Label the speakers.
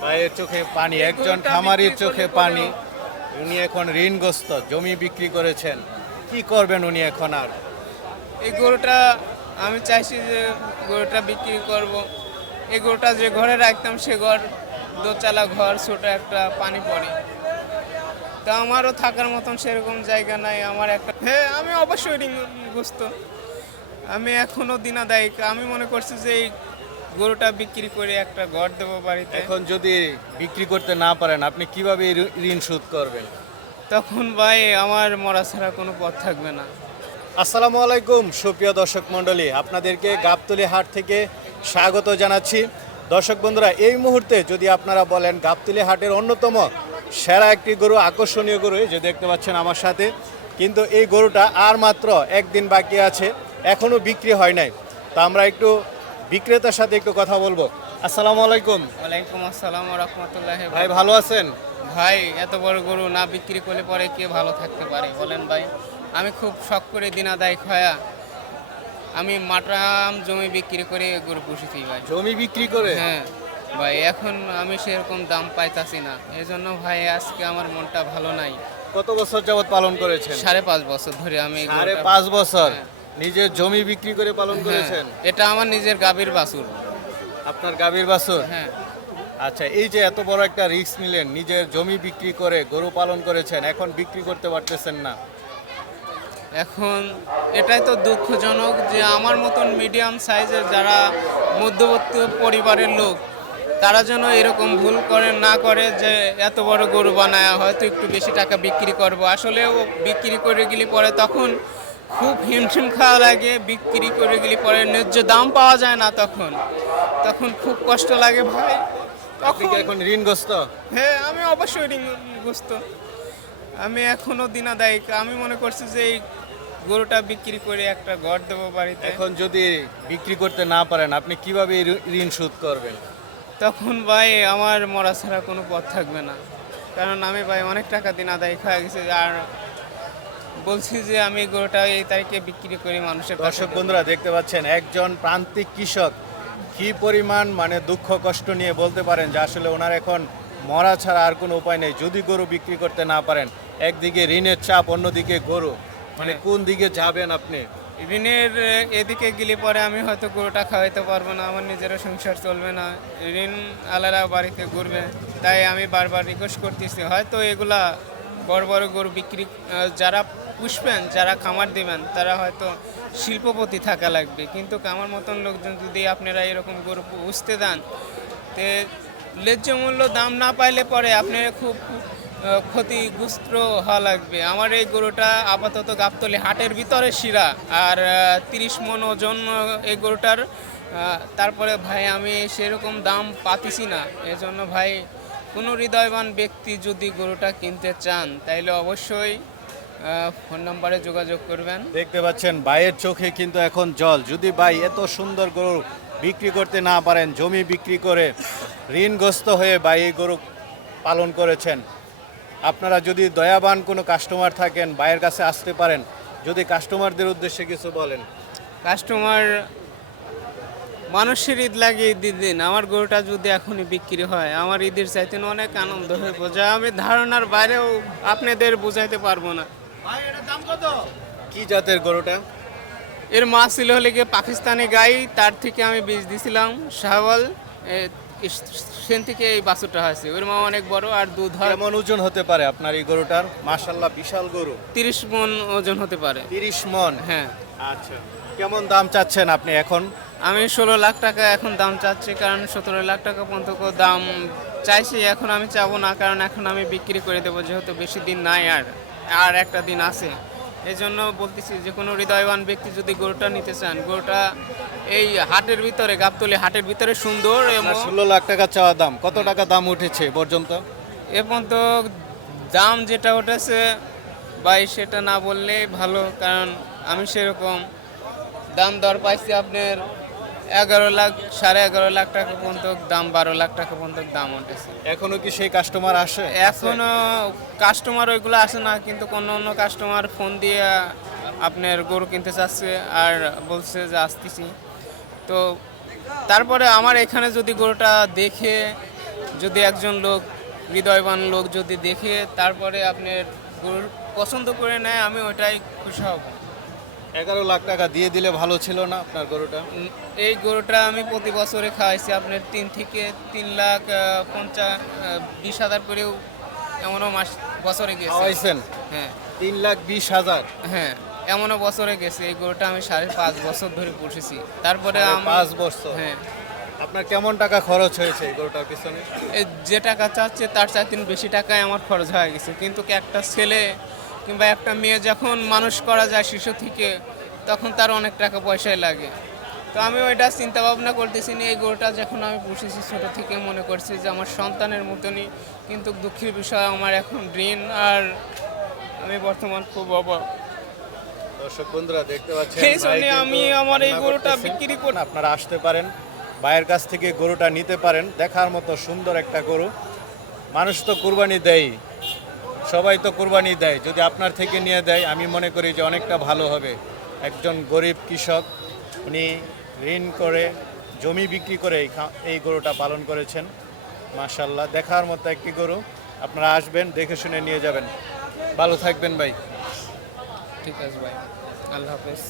Speaker 1: ভাইয়ের চোখে পানি একজন খামারির চোখে পানি। উনি এখন ঋণগ্রস্ত জমি বিক্রি করেছেন। কি করবেন উনি এখন আর?
Speaker 2: এই গরুটা আমি চাইছি যে গরুটা বিক্রি করব। এই গরুটা যে ঘরে রাখতাম সে ঘর দোচালা ঘর ছোট একটা পানি পড়ে। তা আমারও থাকার মতন সেরকম জায়গা নাই আমার একটা হ্যাঁ আমি অবশ্যই ঋণগ্রস্ত। আমি এখনও দিনাদায়িক। আমি মনে করছি যে এই গরুটা বিক্রি করে একটা ঘর দেবো বাড়িতে।
Speaker 1: এখন যদি বিক্রি করতে না পারেন আপনি কীভাবে ঋণ শোধ করবেন?
Speaker 2: তখন ভাই আমার মরা ছাড়া কোনো পথ থাকবে না।
Speaker 1: আসসালামু আলাইকুম সুপ্রিয় দর্শক মণ্ডলী। আপনাদেরকে গাবতলি হাট থেকে স্বাগত জানাচ্ছি। দর্শক বন্ধুরা এই মুহূর্তে যদি আপনারা বলেন গাবতলি হাটের অন্যতম সেরা একটি গরু আকর্ষণীয় গরু যে দেখতে পাচ্ছেন আমার সাথে। কিন্তু এই গরুটা আর মাত্র একদিন বাকি আছে। এখনও বিক্রি হয় নাই। তা আমরা একটু বিক্রেতার সাথে একটু কথা বলব। আসসালামু আলাইকুম।
Speaker 2: ওয়ালাইকুম আসসালাম রহমতুল্লাহ
Speaker 1: ভাই ভালো আছেন?
Speaker 2: ভাই এত বড় গরু না বিক্রি করলে পরে কে ভালো থাকতে পারে বলেন ভাই। আমি খুব শখ করে দিনাদায়ক হয়া আমি মাটরাম জমি বিক্রি করে গরু পুষেছি ভাই।
Speaker 1: জমি বিক্রি করে?
Speaker 2: হ্যাঁ ভাই এখন আমি সেরকম দাম পাইতাছি না। এই জন্য ভাই আজকে আমার মনটা ভালো নাই।
Speaker 1: কত বছর যাবত পালন করেছেন?
Speaker 2: সাড়ে পাঁচ বছর ধরে আমি
Speaker 1: সাড়ে পাঁচ বছর।
Speaker 2: হ্যাঁ।
Speaker 1: নিজের জমি বিক্রি করে পালন
Speaker 2: হ্যাঁ,
Speaker 1: করেছেন?
Speaker 2: এটা আমার নিজের গাভীর বাছুর।
Speaker 1: আপনার গাভীর বাছুর?
Speaker 2: হ্যাঁ।
Speaker 1: আচ্ছা এই যে এত বড় একটা রিস্ক নিলেন নিজের জমি বিক্রি করে গরু পালন করেছেন এখন বিক্রি করতে পারতেছেন না।
Speaker 2: এখন এটাই তো দুঃখজনক যে আমার মতন মিডিয়াম সাইজের যারা মধ্যবর্তী পরিবারের লোক তারা যেন এরকম ভুল করে না করে যে এত বড় গরু বানায় হয়তো একটু বেশি টাকা বিক্রি করব। আসলেও বিক্রি করে গেলে পরে তখন খুব হিমশিম খাওয়া লাগে বিক্রি করে গেলে পরে ন্যায্য দাম পাওয়া যায় না তখন। তখন খুব কষ্ট লাগে ভাই। তখন
Speaker 1: এখন ঋণগ্রস্ত?
Speaker 2: হ্যাঁ আমি অবশ্যই ঋণগ্রস্ত। আমি এখনও দিনাদায়িক। আমি মনে করছি যে এই গরুটা বিক্রি করে একটা ঘর দেবো বাড়িতে।
Speaker 1: এখন যদি বিক্রি করতে না পারেন আপনি কীভাবে ঋণ শোধ করবেন?
Speaker 2: তখন ভাই আমার মরা ছাড়া কোনো পথ থাকবে না। কারণ আমি ভাই অনেক টাকা দিনাদায়িক খাওয়া গেছে। আর বলছি যে আমি গরুটা এই তারিখে বিক্রি করি মানুষের
Speaker 1: দর্শক বন্ধুরা দেখতে পাচ্ছেন একজন প্রান্তিক কৃষক কি পরিমাণ মানে দুঃখ কষ্ট নিয়ে বলতে পারেন যে আসলে ওনার এখন মরা ছাড়া আর কোনো উপায় নেই। যদি গরু বিক্রি করতে না পারেন একদিকে ঋণের চাপ অন্যদিকে গরু। মানে
Speaker 2: হ্যাঁ।
Speaker 1: কোন দিকে যাবেন আপনি?
Speaker 2: ঋণের এদিকে গেলে পরে আমি হয়তো গরুটা খাওয়াইতে পারব না আমার নিজেরও সংসার চলবে না ঋণ আলাদা বাড়িতে ঘুরবে। তাই আমি বারবার রিকোয়েস্ট করতেছি হয়তো এগুলা বড় বড় গরু বিক্রি যারা পুষবেন, যারা খামার দিবেন, তারা হয়তো শিল্পপতি থাকা লাগবে। কিন্তু আমার মতন লোকজন যদি আপনারা এরকম গরু পুষতে দেন, তে ন্যায্য মূল্য দাম না পাইলে পরে আপনি খুব ক্ষতিগ্রস্ত হওয়া লাগবে। আমার এই গরুটা আপাতত গাবতলি হাটের ভিতরে শিরা, আর তিরিশ মন ওজন এই গরুটার তারপরে ভাই আমি সেরকম দাম পাতিছি না। এজন্য ভাই কোনো হৃদয়বান ব্যক্তি যদি গরুটা কিনতে চান তাইলে অবশ্যই ফোন নাম্বারে যোগাযোগ করবেন।
Speaker 1: দেখতে পাচ্ছেন ভাইয়ের চোখে কিন্তু এখন জল। যদি ভাই এত সুন্দর গরু বিক্রি করতে না পারেন জমি বিক্রি করে ঋণগ্রস্ত হয়ে ভাই এই গরু পালন করেছেন আপনারা যদি দয়াবান কোনো কাস্টমার থাকেন ভাইয়ের কাছে আসতে পারেন যদি কাস্টমারদের উদ্দেশ্যে কিছু বলেন।
Speaker 2: কাস্টমার মানুষের ঈদ লাগে ঈদের দিন। আমার গরুটা যদি এখনই বিক্রি হয় আমার ঈদের চাইতে অনেক আনন্দ হয়ে যা আমি ধারণার বাইরেও আপনাদের বোঝাইতে পারব না।
Speaker 1: কি জাতের গরুটা?
Speaker 2: এর মা ছিল হলে গিয়ে পাকিস্তানি গাই তার থেকে আমি বীজ দিছিলাম শাহওয়াল সেন থেকে এই বাছুরটা হয়েছে। ওর মা অনেক বড় আর দুধ হয়।
Speaker 1: কেমন ওজন হতে পারে আপনার এই গরুটার? মাশাল্লাহ বিশাল গরু।
Speaker 2: তিরিশ মন ওজন হতে পারে।
Speaker 1: তিরিশ মন?
Speaker 2: হ্যাঁ।
Speaker 1: আচ্ছা। কেমন দাম চাচ্ছেন আপনি এখন?
Speaker 2: আমি ষোলো লাখ টাকা এখন দাম চাচ্ছি কারণ সতেরো লাখ টাকা পর্যন্ত দাম চাইছি এখন আমি চাবো না কারণ এখন আমি বিক্রি করে দেবো যেহেতু বেশি দিন নাই আর আর একটা দিন আছে। এই জন্য বলতেছি যে কোনো হৃদয়বান ব্যক্তি যদি গরুটা নিতে চান গরুটা এই হাটের ভিতরে গাবতলি হাটের ভিতরে সুন্দর এবং
Speaker 1: ষোলো লাখ টাকা চাওয়া দাম কত টাকা দাম উঠেছে পর্যন্ত?
Speaker 2: এ পর্যন্ত দাম যেটা উঠেছে ভাই সেটা না বললেই ভালো কারণ আমি সেরকম দাম দর পাইছি আপনার এগারো লাখ সাড়ে এগারো লাখ টাকা পর্যন্ত দাম বারো লাখ টাকা পর্যন্ত দাম উঠেছে।
Speaker 1: এখনও কি সেই কাস্টমার আসে?
Speaker 2: এখনও কাস্টমার ওইগুলো আসে না কিন্তু অন্য অন্য কাস্টমার ফোন দিয়ে আপনার গরু কিনতে চাচ্ছে আর বলছে যে আসতেছি। তো তারপরে আমার এখানে যদি গরুটা দেখে যদি একজন লোক হৃদয়বান লোক যদি দেখে তারপরে আপনার গরুর পছন্দ করে নেয় আমি ওটাই খুশি হব।
Speaker 1: এগারো লাখ টাকা দিয়ে দিলে ভালো ছিল না আপনার গরুটা?
Speaker 2: এই গরুটা আমি প্রতি বছরে খাওয়াইছি আপনার তিন থেকে তিন লাখ পঞ্চাশ বিশ হাজার করেও এমনও মাস বছরে গেছে।
Speaker 1: খাওয়াইছেন?
Speaker 2: হ্যাঁ।
Speaker 1: তিন লাখ বিশ হাজার?
Speaker 2: হ্যাঁ এমনও বছরে গেছে এই গরুটা আমি সাড়ে পাঁচ বছর ধরে পুষেছি। তারপরে
Speaker 1: পাঁচ বছর?
Speaker 2: হ্যাঁ।
Speaker 1: আপনার কেমন টাকা খরচ হয়েছে এই গরুটার পিছনে?
Speaker 2: যে টাকা চাচ্ছে তার চাইতে বেশি টাকায় আমার খরচ হয়ে গেছে। কিন্তু একটা ছেলে কিংবা একটা মেয়ে যখন মানুষ করা যায় শিশু থেকে তখন তার অনেক টাকা পয়সাই লাগে। তো আমি ওইটা চিন্তা ভাবনা করতেছি না এই গরুটা যখন আমি পুষেছি ছোট থেকে মনে করছি যে আমার সন্তানের মতনই কিন্তু দুঃখের বিষয় আমার এখন ঋণ আর আমি বর্তমান খুব অভাব
Speaker 1: দর্শক বন্ধুরা দেখতে পাচ্ছেন
Speaker 2: সেই জন্য আমি আমার এই গরুটা বিক্রি কর-
Speaker 1: আপনারা আসতে পারেন ভাইয়ের কাছ থেকে গরুটা নিতে পারেন। দেখার মতো সুন্দর একটা গরু। মানুষ তো কুরবানি দেয় সবাই তো কুরবানি দেয়। যদি আপনার থেকে নিয়ে দেয়, আমি মনে করি যে অনেকটা ভালো হবে। একজন গরিব কৃষক, উনি ঋণ করে, জমি বিক্রি করে এই গরুটা পালন করেছেন। মাশাল্লাহ দেখার মতো একটি গরু। আপনারা আসবেন, দেখে শুনে নিয়ে যাবেন। ভালো থাকবেন ভাই।
Speaker 2: ঠিক আছে ভাই, আল্লাহ হাফেজ।